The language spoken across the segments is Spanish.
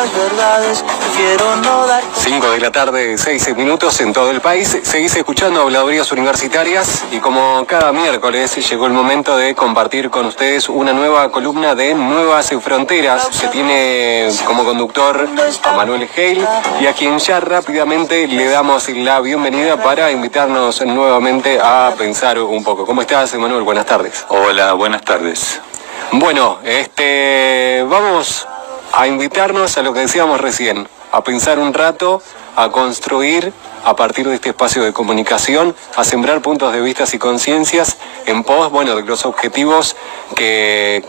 las verdades, prefiero no dar. 5 de la tarde, 6 minutos en todo el país. Seguís escuchando Habladurías Universitarias y como cada miércoles llegó el momento de compartir con ustedes una nueva columna de Nuevas Fronteras que tiene como conductor a Manuel Hale y a quien ya rápidamente le damos la bienvenida para invitarnos nuevamente a pensar un poco. ¿Cómo estás, Manuel? Buenas tardes. Hola, buenas tardes. Bueno, vamos a invitarnos a lo que decíamos recién, a pensar un rato, a construir a partir de este espacio de comunicación, a sembrar puntos de vista y conciencias en pos, de los objetivos que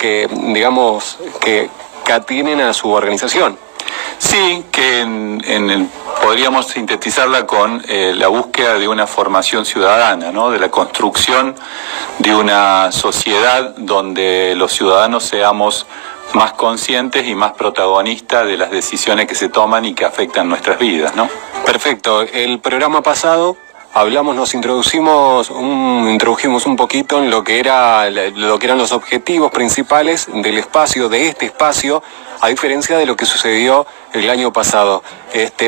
atienen a su organización. Sí, que podríamos sintetizarla con la búsqueda de una formación ciudadana, ¿no? De la construcción de una sociedad donde los ciudadanos seamos más conscientes y más protagonistas de las decisiones que se toman y que afectan nuestras vidas, ¿no? Perfecto. El programa pasado introdujimos un poquito en lo que eran los objetivos principales de este espacio, a diferencia de lo que sucedió el año pasado.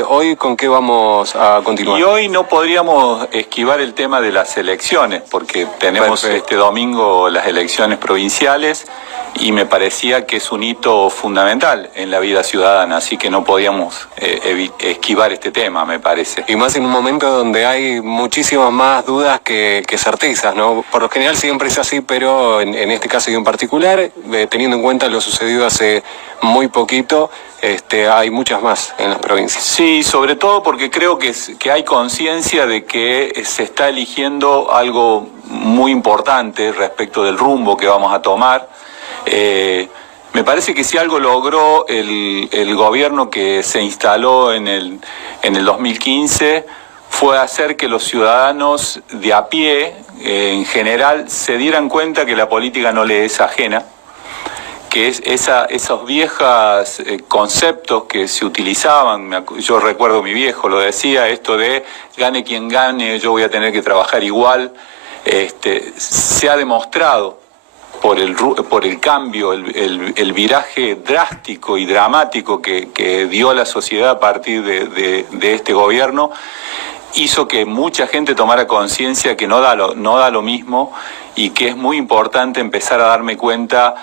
Hoy, ¿con qué vamos a continuar? Y hoy no podríamos esquivar el tema de las elecciones, porque tenemos este domingo las elecciones provinciales y me parecía que es un hito fundamental en la vida ciudadana, así que no podíamos esquivar este tema, me parece. Y más en un momento donde hay muchísimas más dudas que certezas, ¿no? Por lo general siempre es así, pero en este caso y en particular, teniendo en cuenta lo sucedido hace muy poquito, hay muchas más en las provincias. Sí, sobre todo porque creo que hay conciencia de que se está eligiendo algo muy importante respecto del rumbo que vamos a tomar. Me parece que si algo logró el gobierno que se instaló en el 2015 fue hacer que los ciudadanos de a pie, en general, se dieran cuenta que la política no le es ajena, que esos viejos conceptos que se utilizaban, yo recuerdo mi viejo lo decía, esto de gane quien gane, yo voy a tener que trabajar igual, se ha demostrado por el cambio, el viraje drástico y dramático que dio la sociedad a partir de este gobierno, hizo que mucha gente tomara conciencia que no da lo mismo y que es muy importante empezar a darme cuenta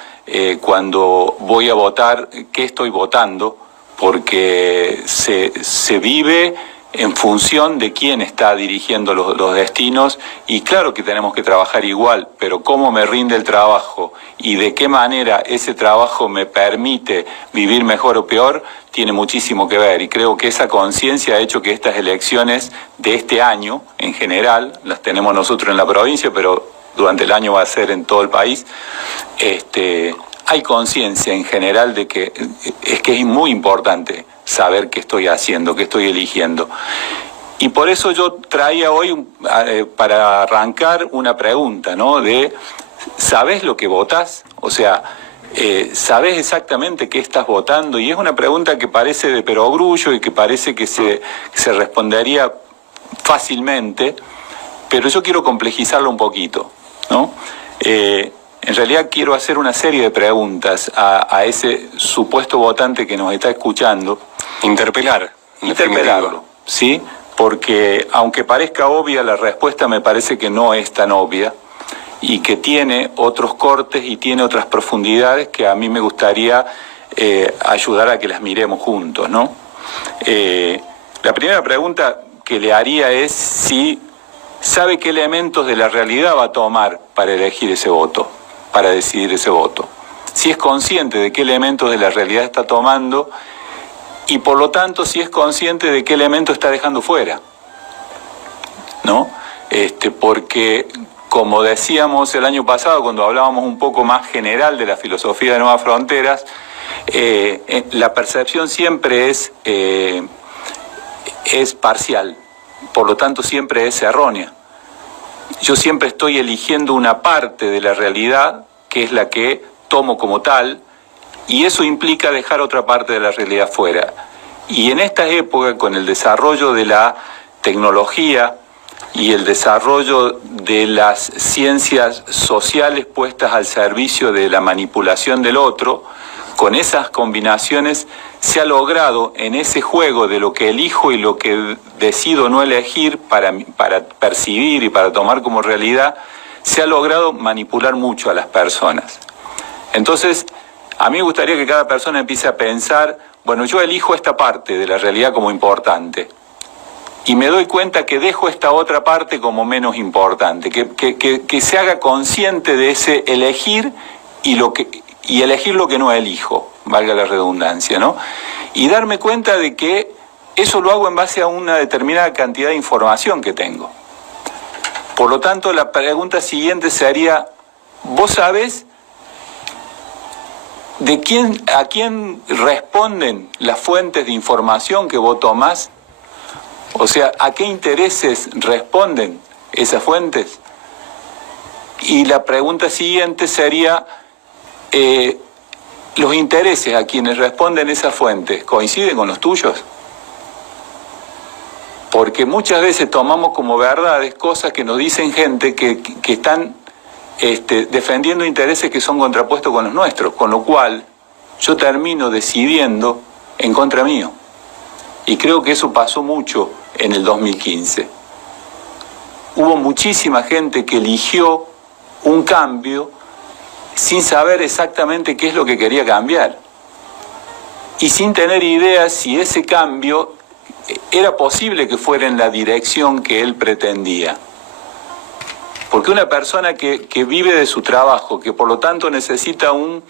cuando voy a votar qué estoy votando, porque se vive en función de quién está dirigiendo los destinos, y claro que tenemos que trabajar igual, pero cómo me rinde el trabajo y de qué manera ese trabajo me permite vivir mejor o peor, tiene muchísimo que ver, y creo que esa conciencia ha hecho que estas elecciones de este año, en general, las tenemos nosotros en la provincia, pero durante el año va a ser en todo el país, hay conciencia en general de que es muy importante saber qué estoy haciendo, qué estoy eligiendo. Y por eso yo traía hoy, para arrancar, una pregunta, ¿no? ¿Sabés lo que votás? O sea, ¿sabés exactamente qué estás votando? Y es una pregunta que parece de perogrullo y que parece que se respondería fácilmente, pero yo quiero complejizarlo un poquito, ¿no? En realidad quiero hacer una serie de preguntas a ese supuesto votante que nos está escuchando. Interpelarlo, ¿sí? Porque aunque parezca obvia, la respuesta me parece que no es tan obvia y que tiene otros cortes y tiene otras profundidades que a mí me gustaría ayudar a que las miremos juntos, ¿no? La primera pregunta que le haría es si sabe qué elementos de la realidad va a tomar para elegir ese voto, para decidir ese voto. Si es consciente de qué elementos de la realidad está tomando y por lo tanto si es consciente de qué elemento está dejando fuera, ¿no? Porque como decíamos el año pasado cuando hablábamos un poco más general de la filosofía de Nuevas Fronteras, la percepción siempre es parcial, por lo tanto siempre es errónea. Yo siempre estoy eligiendo una parte de la realidad que es la que tomo como tal, y eso implica dejar otra parte de la realidad fuera. Y en esta época, con el desarrollo de la tecnología y el desarrollo de las ciencias sociales puestas al servicio de la manipulación del otro, con esas combinaciones se ha logrado en ese juego de lo que elijo y lo que decido no elegir para percibir y para tomar como realidad, se ha logrado manipular mucho a las personas. Entonces, a mí me gustaría que cada persona empiece a pensar, bueno, yo elijo esta parte de la realidad como importante y me doy cuenta que dejo esta otra parte como menos importante, que se haga consciente de ese elegir y elegir lo que no elijo, valga la redundancia, ¿no? Y darme cuenta de que eso lo hago en base a una determinada cantidad de información que tengo. Por lo tanto, la pregunta siguiente sería, ¿vos sabés a quién responden las fuentes de información que vos tomás? O sea, ¿a qué intereses responden esas fuentes? Y la pregunta siguiente sería, ¿los intereses a quienes responden esas fuentes coinciden con los tuyos? Porque muchas veces tomamos como verdades cosas que nos dicen gente que están defendiendo intereses que son contrapuestos con los nuestros, con lo cual yo termino decidiendo en contra mío. Y creo que eso pasó mucho en el 2015. Hubo muchísima gente que eligió un cambio sin saber exactamente qué es lo que quería cambiar y sin tener idea si ese cambio era posible que fuera en la dirección que él pretendía. Porque una persona que vive de su trabajo, que por lo tanto necesita un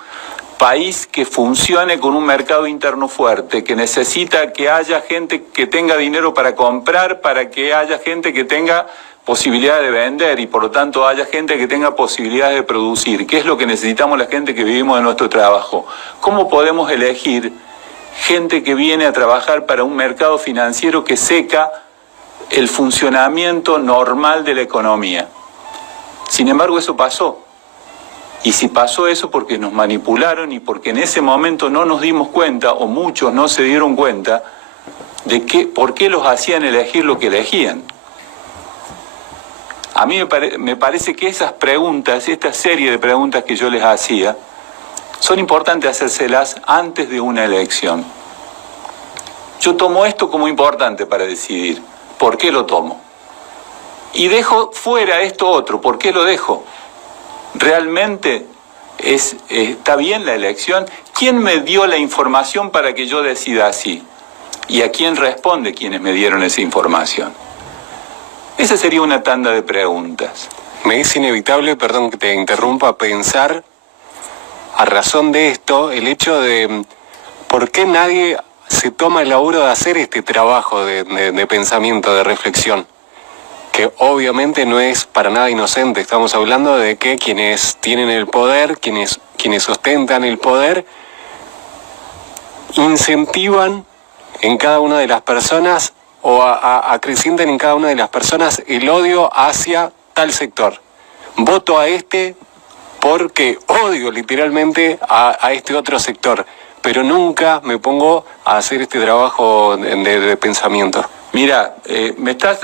país que funcione con un mercado interno fuerte, que necesita que haya gente que tenga dinero para comprar, para que haya gente que tenga posibilidad de vender y por lo tanto haya gente que tenga posibilidades de producir. ¿Qué es lo que necesitamos la gente que vivimos de nuestro trabajo? ¿Cómo podemos elegir gente que viene a trabajar para un mercado financiero que seca el funcionamiento normal de la economía? Sin embargo, eso pasó. Y si pasó eso porque nos manipularon y porque en ese momento no nos dimos cuenta, o muchos no se dieron cuenta, de por qué los hacían elegir lo que elegían. A mí me parece que esas preguntas, esta serie de preguntas que yo les hacía, son importantes hacérselas antes de una elección. Yo tomo esto como importante para decidir. ¿Por qué lo tomo? Y dejo fuera esto otro. ¿Por qué lo dejo? ¿Realmente está bien la elección? ¿Quién me dio la información para que yo decida así? ¿Y a quién responde quienes me dieron esa información? Esa sería una tanda de preguntas. Me es inevitable, perdón que te interrumpa, pensar, a razón de esto, el hecho de por qué nadie se toma el laburo de hacer este trabajo de pensamiento, de reflexión, que obviamente no es para nada inocente. Estamos hablando de que quienes tienen el poder, quienes ostentan el poder, incentivan en cada una de las personas o acrecientan en cada una de las personas el odio hacia tal sector. Voto a este porque odio literalmente a este otro sector, pero nunca me pongo a hacer este trabajo de pensamiento. Mira, me estás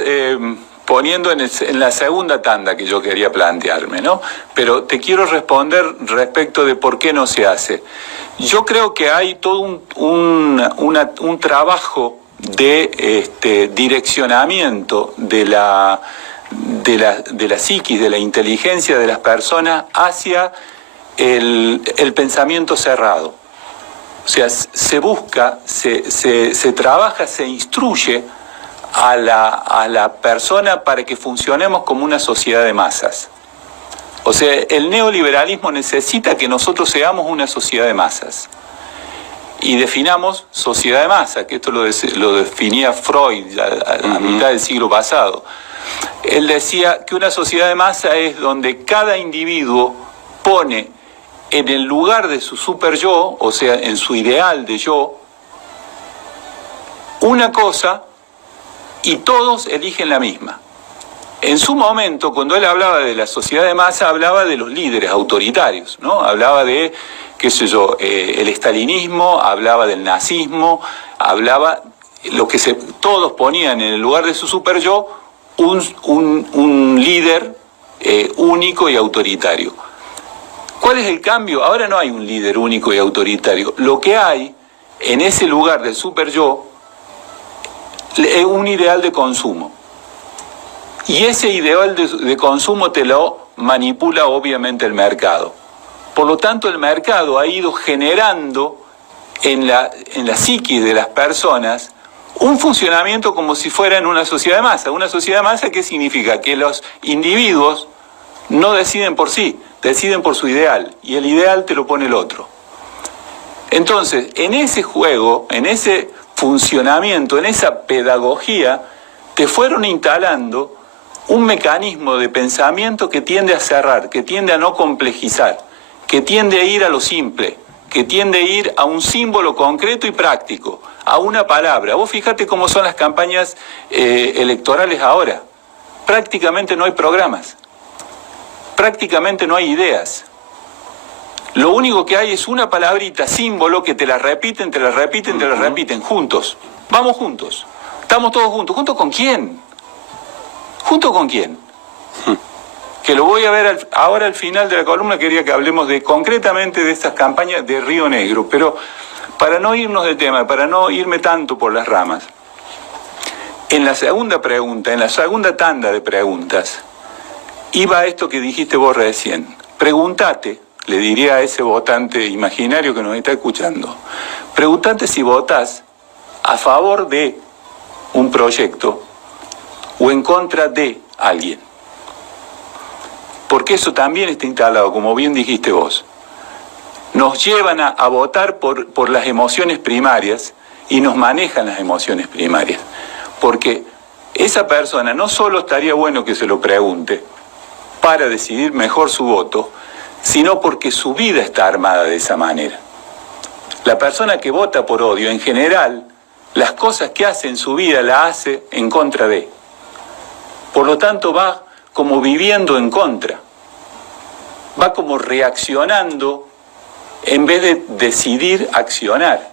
poniendo en la segunda tanda que yo quería plantearme, ¿no? Pero te quiero responder respecto de por qué no se hace. Yo creo que hay todo un trabajo de direccionamiento de la psiquis, de la inteligencia de las personas hacia el pensamiento cerrado. O sea, se busca, se trabaja, se instruye a la persona para que funcionemos como una sociedad de masas. O sea, el neoliberalismo necesita que nosotros seamos una sociedad de masas. Y definamos sociedad de masa, que esto lo definía Freud a mitad del siglo pasado. Él decía que una sociedad de masa es donde cada individuo pone en el lugar de su super yo, o sea, en su ideal de yo, una cosa y todos eligen la misma. En su momento, cuando él hablaba de la sociedad de masa, hablaba de los líderes autoritarios, ¿no? Hablaba de, qué sé yo, el estalinismo, hablaba del nazismo, hablaba lo que todos ponían en el lugar de su super yo, un líder único y autoritario. ¿Cuál es el cambio? Ahora no hay un líder único y autoritario. Lo que hay en ese lugar del super yo un ideal de consumo. Y ese ideal de consumo te lo manipula obviamente el mercado. Por lo tanto, el mercado ha ido generando en la psiquis de las personas un funcionamiento como si fuera en una sociedad de masa. Una sociedad de masa, ¿qué significa? Que los individuos no deciden por sí, deciden por su ideal, y el ideal te lo pone el otro. Entonces, en ese juego, en ese funcionamiento, en esa pedagogía, te fueron instalando un mecanismo de pensamiento que tiende a cerrar, que tiende a no complejizar, que tiende a ir a lo simple, que tiende a ir a un símbolo concreto y práctico, a una palabra. Vos fíjate cómo son las campañas electorales ahora. Prácticamente no hay programas, prácticamente no hay ideas. Lo único que hay es una palabrita, símbolo, que te la repiten, te la repiten, te la repiten, juntos. Vamos juntos. Estamos todos juntos. ¿Juntos con quién? ¿Junto con quién? Que lo voy a ver ahora al final de la columna. Quería que hablemos concretamente de estas campañas de Río Negro, pero para no irnos del tema, para no irme tanto por las ramas, en la segunda pregunta, en la segunda tanda de preguntas, iba a esto que dijiste vos recién. Pregúntate, le diría a ese votante imaginario que nos está escuchando, pregúntate si votás a favor de un proyecto o en contra de alguien. Porque eso también está instalado, como bien dijiste vos. Nos llevan a votar por las emociones primarias y nos manejan las emociones primarias. Porque esa persona no solo estaría bueno que se lo pregunte para decidir mejor su voto, sino porque su vida está armada de esa manera. La persona que vota por odio, en general, las cosas que hace en su vida las hace en contra de. Por lo tanto, va como viviendo en contra. Va como reaccionando en vez de decidir accionar.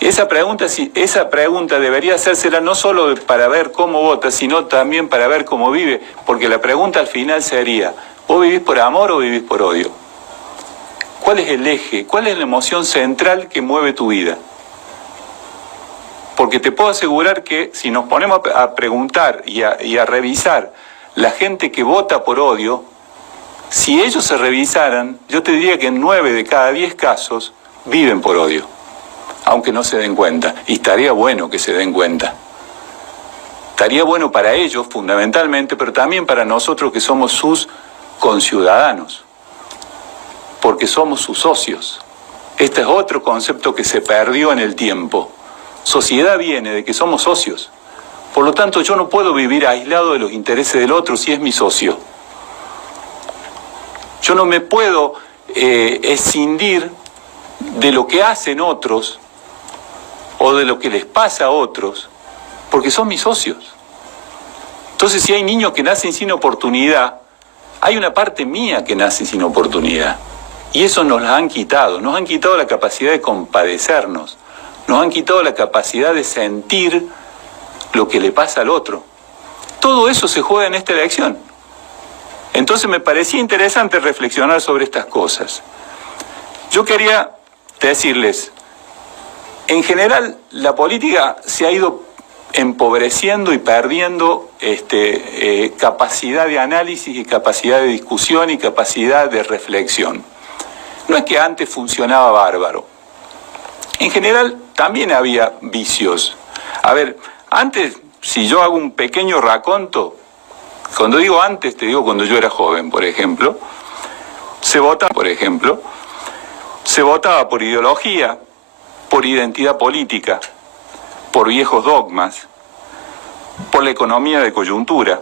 Esa pregunta debería hacérsela no solo para ver cómo vota, sino también para ver cómo vive, porque la pregunta al final sería, ¿vos vivís por amor o vivís por odio? ¿Cuál es el eje? ¿Cuál es la emoción central que mueve tu vida? Porque te puedo asegurar que si nos ponemos a preguntar y a revisar la gente que vota por odio, si ellos se revisaran, yo te diría que en 9 de cada 10 casos viven por odio, aunque no se den cuenta. Y estaría bueno que se den cuenta. Estaría bueno para ellos fundamentalmente, pero también para nosotros que somos sus conciudadanos, porque somos sus socios. Este es otro concepto que se perdió en el tiempo. Sociedad viene de que somos socios. Por lo tanto, yo no puedo vivir aislado de los intereses del otro si es mi socio. Yo no me puedo escindir de lo que hacen otros o de lo que les pasa a otros, porque son mis socios. Entonces, si hay niños que nacen sin oportunidad, hay una parte mía que nace sin oportunidad. Y eso nos la han quitado. Nos han quitado la capacidad de compadecernos. Nos han quitado la capacidad de sentir lo que le pasa al otro. Todo eso se juega en esta elección. Entonces me parecía interesante reflexionar sobre estas cosas. Yo quería decirles, en general la política se ha ido empobreciendo y perdiendo capacidad de análisis y capacidad de discusión y capacidad de reflexión. No es que antes funcionaba bárbaro. En general también había vicios. A ver, antes, si yo hago un pequeño raconto, cuando digo antes, te digo cuando yo era joven, por ejemplo, se votaba por ideología, por identidad política, por viejos dogmas, por la economía de coyuntura,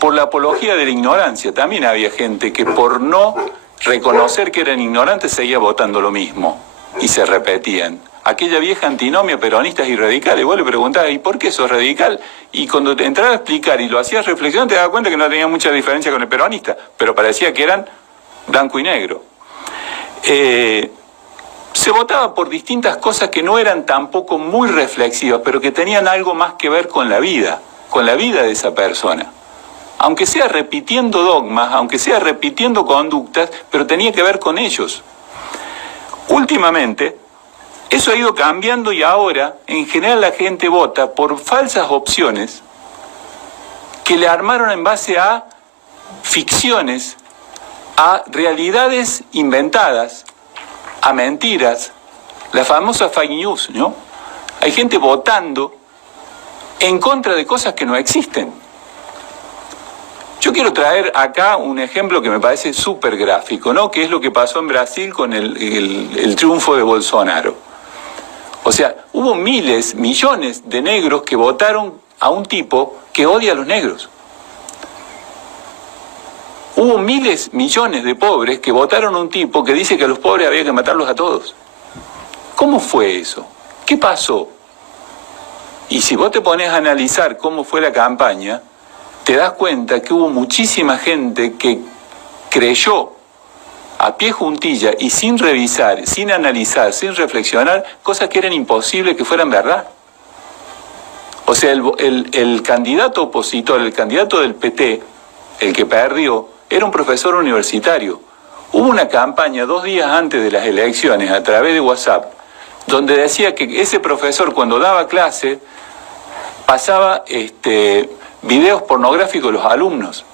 por la apología de la ignorancia. También había gente que por no reconocer que eran ignorantes seguía votando lo mismo y se repetían. Aquella vieja antinomia peronistas y radicales. Vos le preguntabas, ¿y por qué sos radical? Y cuando te entraba a explicar y lo hacías reflexionar, te dabas cuenta que no tenía mucha diferencia con el peronista, pero parecía que eran blanco y negro. Se votaba por distintas cosas que no eran tampoco muy reflexivas, pero que tenían algo más que ver con la vida de esa persona. Aunque sea repitiendo dogmas, aunque sea repitiendo conductas, pero tenía que ver con ellos. Últimamente, Eso ha ido cambiando y ahora, en general, la gente vota por falsas opciones que le armaron en base a ficciones, a realidades inventadas, a mentiras, la famosa fake news, ¿no? Hay gente votando en contra de cosas que no existen. Yo quiero traer acá un ejemplo que me parece súper gráfico, ¿no? Que es lo que pasó en Brasil con el triunfo de Bolsonaro. O sea, hubo miles, millones de negros que votaron a un tipo que odia a los negros. Hubo miles, millones de pobres que votaron a un tipo que dice que a los pobres había que matarlos a todos. ¿Cómo fue eso? ¿Qué pasó? Y si vos te pones a analizar cómo fue la campaña, te das cuenta que hubo muchísima gente que creyó a pie juntilla y sin revisar, sin analizar, sin reflexionar, cosas que eran imposibles que fueran verdad. O sea, el candidato opositor, el candidato del PT, el que perdió, era un profesor universitario. Hubo una campaña 2 días antes de las elecciones a través de WhatsApp, donde decía que ese profesor cuando daba clase pasaba videos pornográficos de los alumnos.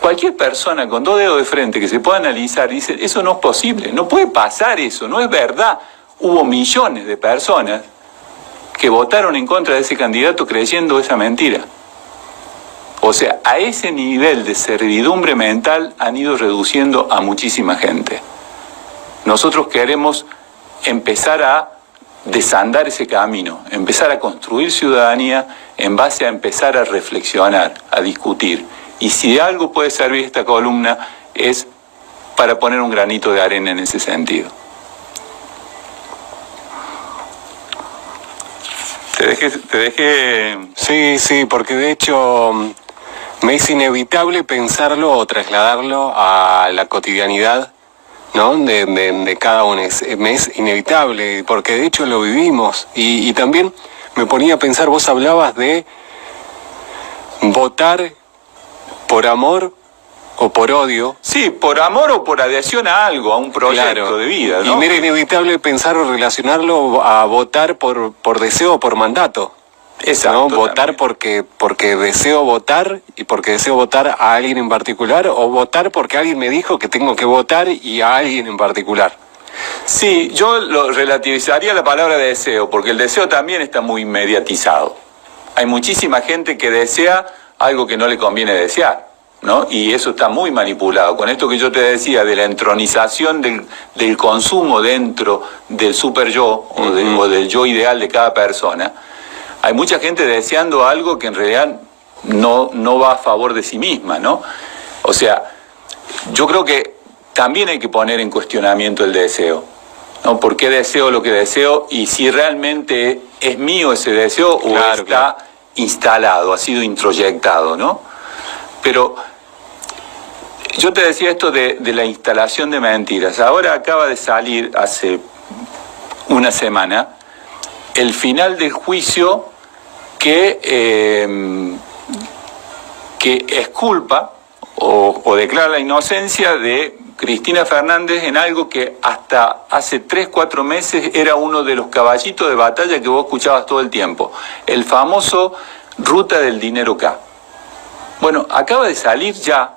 Cualquier persona con 2 dedos de frente que se pueda analizar dice, eso no es posible, no puede pasar eso, no es verdad. Hubo millones de personas que votaron en contra de ese candidato creyendo esa mentira. O sea, a ese nivel de servidumbre mental han ido reduciendo a muchísima gente. Nosotros queremos empezar a desandar ese camino, empezar a construir ciudadanía en base a empezar a reflexionar, a discutir. Y si de algo puede servir esta columna es para poner un granito de arena en ese sentido. Te dejé... Sí, porque de hecho me es inevitable pensarlo o trasladarlo a la cotidianidad, ¿no? de cada uno. Me es inevitable, porque de hecho lo vivimos. Y también me ponía a pensar, vos hablabas de votar por amor o por odio. Sí, por amor o por adhesión a algo, a un proyecto Claro. de vida, ¿no? Y me era inevitable pensar o relacionarlo a votar por deseo o por mandato. Exacto. ¿No? Votar porque deseo votar y porque deseo votar a alguien en particular, o votar porque alguien me dijo que tengo que votar y a alguien en particular. Sí, yo lo relativizaría la palabra deseo, porque el deseo también está muy mediatizado. Hay muchísima gente que desea algo que no le conviene desear, ¿no? Y eso está muy manipulado. Con esto que yo te decía de la entronización del consumo dentro del super yo o del yo ideal de cada persona, hay mucha gente deseando algo que en realidad no va a favor de sí misma, ¿no? O sea, yo creo que también hay que poner en cuestionamiento el deseo, ¿no? ¿Por qué deseo lo que deseo? Y si realmente es mío ese deseo o está instalado, ha sido introyectado, ¿no? Pero yo te decía esto de la instalación de mentiras. Ahora acaba de salir hace una semana el final del juicio que exculpa o declara la inocencia de Cristina Fernández en algo que hasta hace 3-4 meses era uno de los caballitos de batalla que vos escuchabas todo el tiempo, el famoso Ruta del Dinero K. Bueno, acaba de salir ya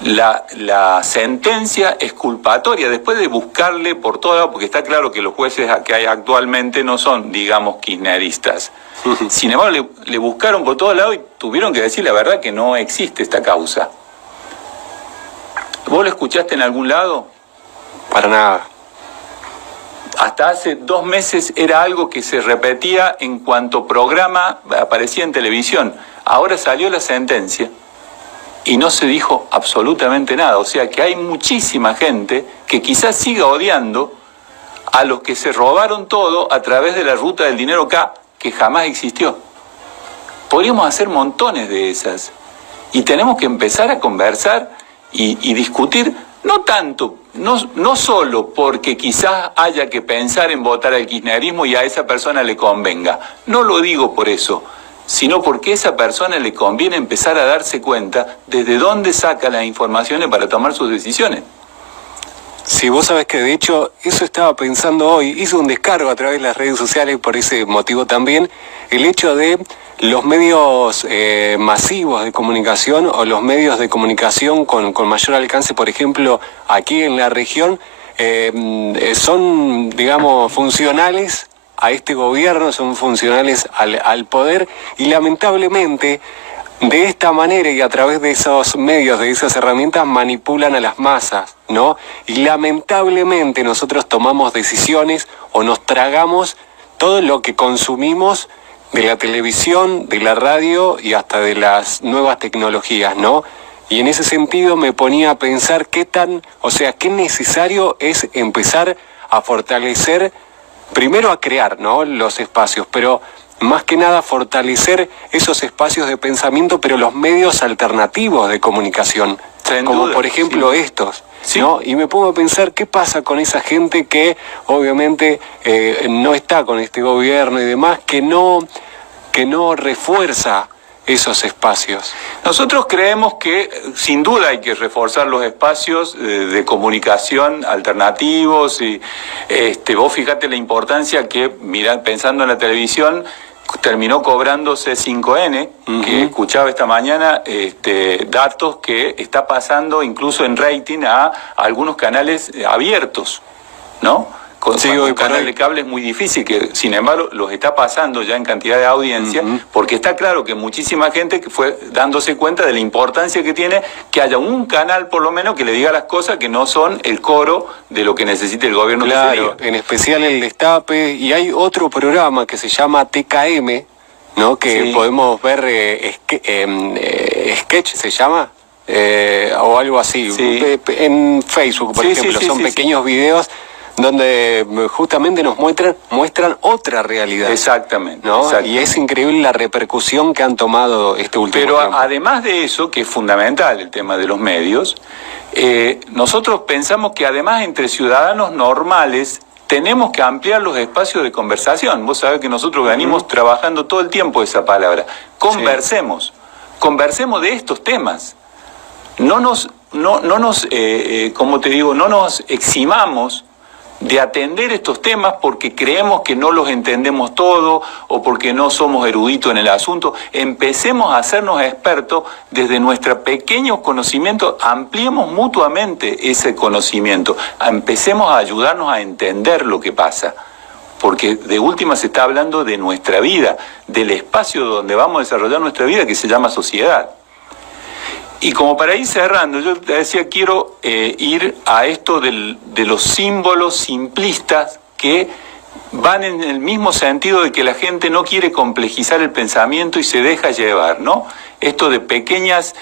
la sentencia exculpatoria, después de buscarle por todo lado, porque está claro que los jueces que hay actualmente no son, digamos, kirchneristas. Sin embargo, le buscaron por todos lados y tuvieron que decir la verdad que no existe esta causa. ¿Vos lo escuchaste en algún lado? Para nada. Hasta hace 2 meses era algo que se repetía en cuanto programa aparecía en televisión. Ahora salió la sentencia y no se dijo absolutamente nada. O sea que hay muchísima gente que quizás siga odiando a los que se robaron todo a través de la Ruta del Dinero K, que jamás existió. Podríamos hacer montones de esas. Y tenemos que empezar a conversar y discutir, no tanto, no solo porque quizás haya que pensar en votar al kirchnerismo y a esa persona le convenga. No lo digo por eso, sino porque a esa persona le conviene empezar a darse cuenta desde dónde saca las informaciones para tomar sus decisiones. Sí, vos sabés que de hecho eso estaba pensando hoy, hice un descargo a través de las redes sociales por ese motivo también, el hecho de los medios masivos de comunicación o los medios de comunicación con mayor alcance, por ejemplo, aquí en la región, son, digamos, funcionales a este gobierno, son funcionales al poder y lamentablemente de esta manera y a través de esos medios, de esas herramientas, manipulan a las masas, ¿no? Y lamentablemente nosotros tomamos decisiones o nos tragamos todo lo que consumimos de la televisión, de la radio y hasta de las nuevas tecnologías, ¿no? Y en ese sentido me ponía a pensar qué necesario es empezar a fortalecer, primero a crear, ¿no?, los espacios, pero más que nada fortalecer esos espacios de pensamiento, pero los medios alternativos de comunicación, Sin como duda, por ejemplo sí. estos, Sí. ¿no? Y me pongo a pensar qué pasa con esa gente que obviamente no está con este gobierno y demás, que no refuerza esos espacios. Nosotros creemos que sin duda hay que reforzar los espacios de comunicación alternativos y vos fíjate la importancia que, pensando en la televisión, terminó cobrando C5N, que escuchaba esta mañana datos que está pasando incluso en rating a algunos canales abiertos, ¿no? Sí, Cuando hoy un por canal hoy. de cable es muy difícil, que sin embargo los está pasando ya en cantidad de audiencia, porque está claro que muchísima gente que fue dándose cuenta de la importancia que tiene que haya un canal por lo menos que le diga las cosas que no son el coro de lo que necesite el gobierno que se Claro, diga. en especial el Destape, y hay otro programa que se llama TKM, ¿no? Que Sí. podemos ver, Sketch se llama, o algo así, Sí. en Facebook, por Sí, ejemplo, sí, sí, son sí, pequeños videos donde justamente nos muestran otra realidad. Exactamente, ¿No? exactamente. Y es increíble la repercusión que han tomado este último Pero tiempo. además de eso, que es fundamental el tema de los medios, nosotros pensamos que además entre ciudadanos normales tenemos que ampliar los espacios de conversación. Vos sabés que nosotros venimos trabajando todo el tiempo esa palabra. Conversemos de estos temas. No nos, como te digo, no nos eximamos de atender estos temas porque creemos que no los entendemos todo o porque no somos eruditos en el asunto. Empecemos a hacernos expertos desde nuestro pequeño conocimiento, ampliemos mutuamente ese conocimiento, empecemos a ayudarnos a entender lo que pasa. Porque de última se está hablando de nuestra vida, del espacio donde vamos a desarrollar nuestra vida que se llama sociedad. Y como para ir cerrando, yo te decía, quiero ir a esto de los símbolos simplistas que van en el mismo sentido de que la gente no quiere complejizar el pensamiento y se deja llevar, ¿no? Esto de pequeñas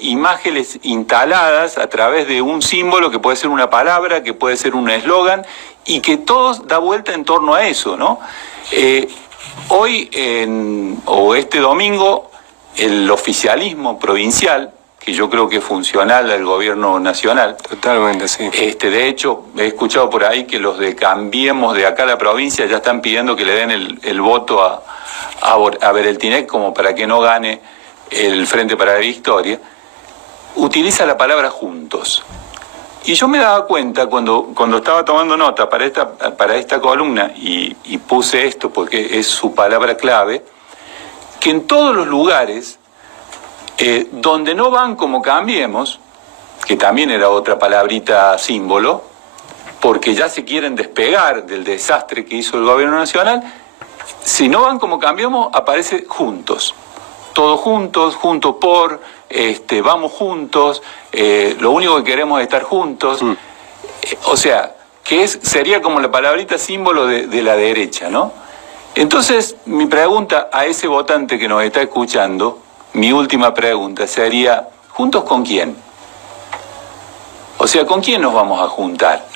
imágenes instaladas a través de un símbolo que puede ser una palabra, que puede ser un eslogan, y que todo da vuelta en torno a eso, ¿no? Hoy, o este domingo, el oficialismo provincial, que yo creo que es funcional al gobierno nacional. Totalmente, sí. De hecho, he escuchado por ahí que los de Cambiemos de acá a la provincia ya están pidiendo que le den el voto a Bereltinec como para que no gane el Frente para la Victoria. Utiliza la palabra juntos. Y yo me daba cuenta cuando estaba tomando nota para esta columna y puse esto porque es su palabra clave, que en todos los lugares donde no van como Cambiemos, que también era otra palabrita símbolo, porque ya se quieren despegar del desastre que hizo el gobierno nacional, si no van como Cambiemos, aparece juntos. Todos juntos, juntos por, vamos juntos, lo único que queremos es estar juntos. O sea, que sería como la palabrita símbolo de la derecha, ¿no? Entonces, mi pregunta a ese votante que nos está escuchando, mi última pregunta sería, ¿juntos con quién? O sea, ¿con quién nos vamos a juntar?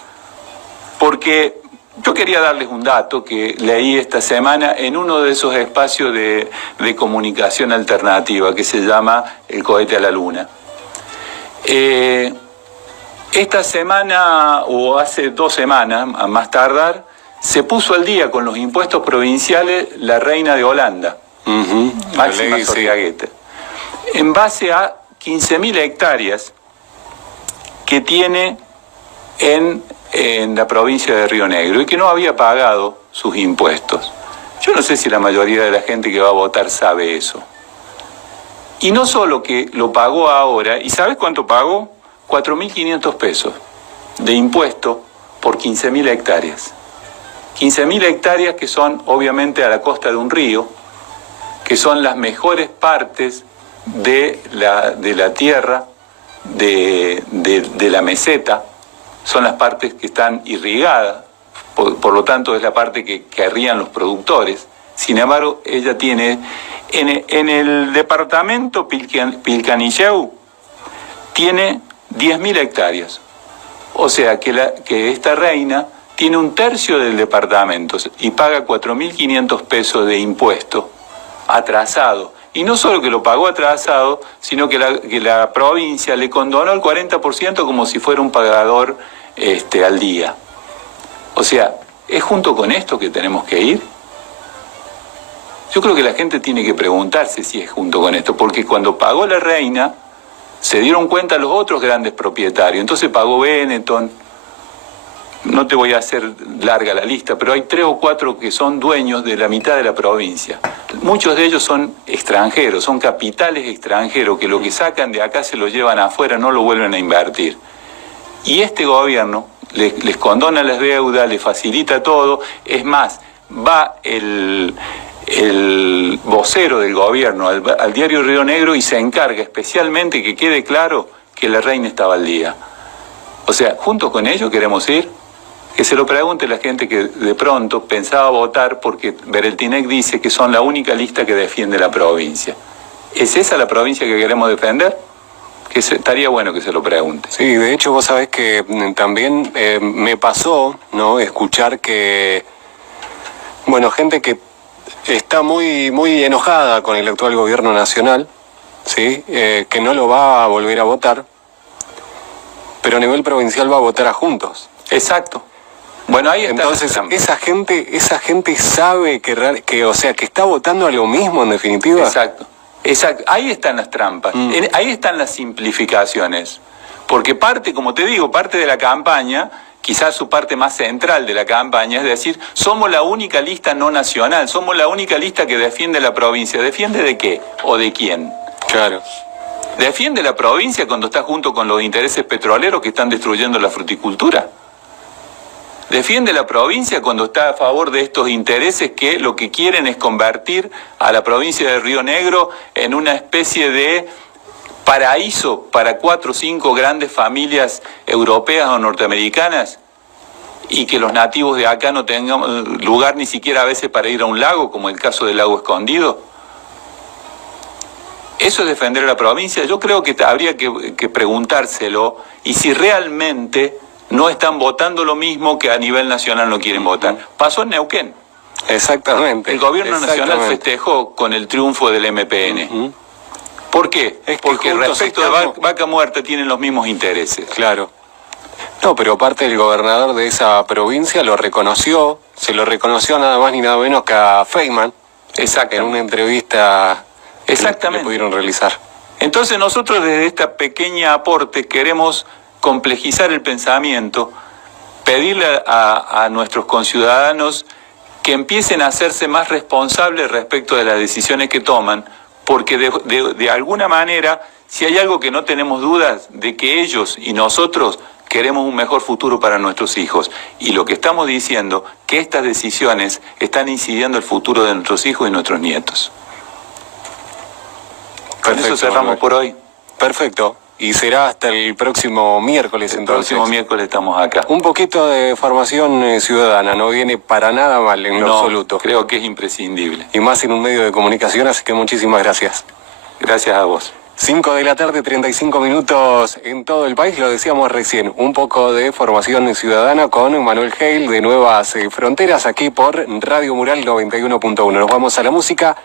Porque yo quería darles un dato que leí esta semana en uno de esos espacios de comunicación alternativa que se llama El cohete a la luna. Esta semana, o hace 2 semanas, a más tardar, se puso al día con los impuestos provinciales la reina de Holanda, Máxima Sorriagueta, en base a 15.000 hectáreas que tiene en la provincia de Río Negro y que no había pagado sus impuestos. Yo no sé si la mayoría de la gente que va a votar sabe eso. Y no solo que lo pagó ahora, ¿y sabes cuánto pagó? 4.500 pesos de impuesto por 15.000 hectáreas. 15.000 hectáreas que son obviamente a la costa de un río, que son las mejores partes de la tierra, de la meseta, son las partes que están irrigadas, por lo tanto es la parte que querrían los productores. Sin embargo, ella tiene, en el departamento Pilcanilleu, tiene 10.000 hectáreas. O sea que esta reina tiene un tercio del departamento y paga 4.500 pesos de impuesto atrasado. Y no solo que lo pagó atrasado, sino que la provincia le condonó el 40% como si fuera un pagador al día. O sea, ¿es junto con esto que tenemos que ir? Yo creo que la gente tiene que preguntarse si es junto con esto, porque cuando pagó la reina, se dieron cuenta los otros grandes propietarios. Entonces pagó Benetton, no te voy a hacer larga la lista, pero hay 3 o 4 que son dueños de la mitad de la provincia. Muchos de ellos son extranjeros, son capitales extranjeros, que lo que sacan de acá se lo llevan afuera, no lo vuelven a invertir. Y este gobierno les condona las deudas, les facilita todo. Es más, va el vocero del gobierno al diario Río Negro y se encarga especialmente que quede claro que la reina estaba al día. O sea, juntos con ellos queremos ir. Que se lo pregunte la gente que de pronto pensaba votar porque Bereltinec dice que son la única lista que defiende la provincia. ¿Es esa la provincia que queremos defender? Que estaría bueno que se lo pregunte. Sí, de hecho vos sabés que también me pasó, ¿no?, escuchar que, bueno, gente que está muy enojada con el actual gobierno nacional, ¿sí? Que no lo va a volver a votar, pero a nivel provincial va a votar a Juntos. Exacto. Bueno, ahí está. Entonces, esa gente sabe que, o sea, que está votando a lo mismo en definitiva. Exacto. Ahí están las trampas, ahí están las simplificaciones. Porque parte, como te digo, parte de la campaña, quizás su parte más central de la campaña, es decir, somos la única lista no nacional, somos la única lista que defiende la provincia. ¿Defiende de qué o de quién? Claro. ¿Defiende la provincia cuando está junto con los intereses petroleros que están destruyendo la fruticultura? ¿Defiende la provincia cuando está a favor de estos intereses que lo que quieren es convertir a la provincia de Río Negro en una especie de paraíso para 4 o 5 grandes familias europeas o norteamericanas y que los nativos de acá no tengan lugar ni siquiera a veces para ir a un lago, como el caso del Lago Escondido? ¿Eso es defender a la provincia? Yo creo que habría que preguntárselo, y si realmente no están votando lo mismo que a nivel nacional no quieren votar. Pasó en Neuquén. Exactamente. El gobierno nacional festejó con el triunfo del MPN. ¿Por qué? Porque respecto de Vaca Muerta tienen los mismos intereses. Claro. No, pero aparte el gobernador de esa provincia lo reconoció, se lo reconoció nada más ni nada menos que a Feynman. Exacto. En una entrevista que exactamente le pudieron realizar. Entonces nosotros desde esta pequeña aporte queremos complejizar el pensamiento, pedirle a nuestros conciudadanos que empiecen a hacerse más responsables respecto de las decisiones que toman, porque de alguna manera, si hay algo que no tenemos dudas, de que ellos y nosotros queremos un mejor futuro para nuestros hijos. Y lo que estamos diciendo, que estas decisiones están incidiendo el futuro de nuestros hijos y nuestros nietos. Con eso cerramos Manuel. Por hoy. Perfecto. Y será hasta el próximo miércoles entonces. El próximo miércoles estamos acá. Un poquito de formación ciudadana, no viene para nada mal en lo absoluto. Creo que es imprescindible. Y más en un medio de comunicación, así que muchísimas gracias. Gracias a vos. 5 de la tarde, 35 minutos en todo el país, lo decíamos recién, un poco de formación ciudadana con Manuel Hale de Nuevas Fronteras, aquí por Radio Mural 91.1. Nos vamos a la música.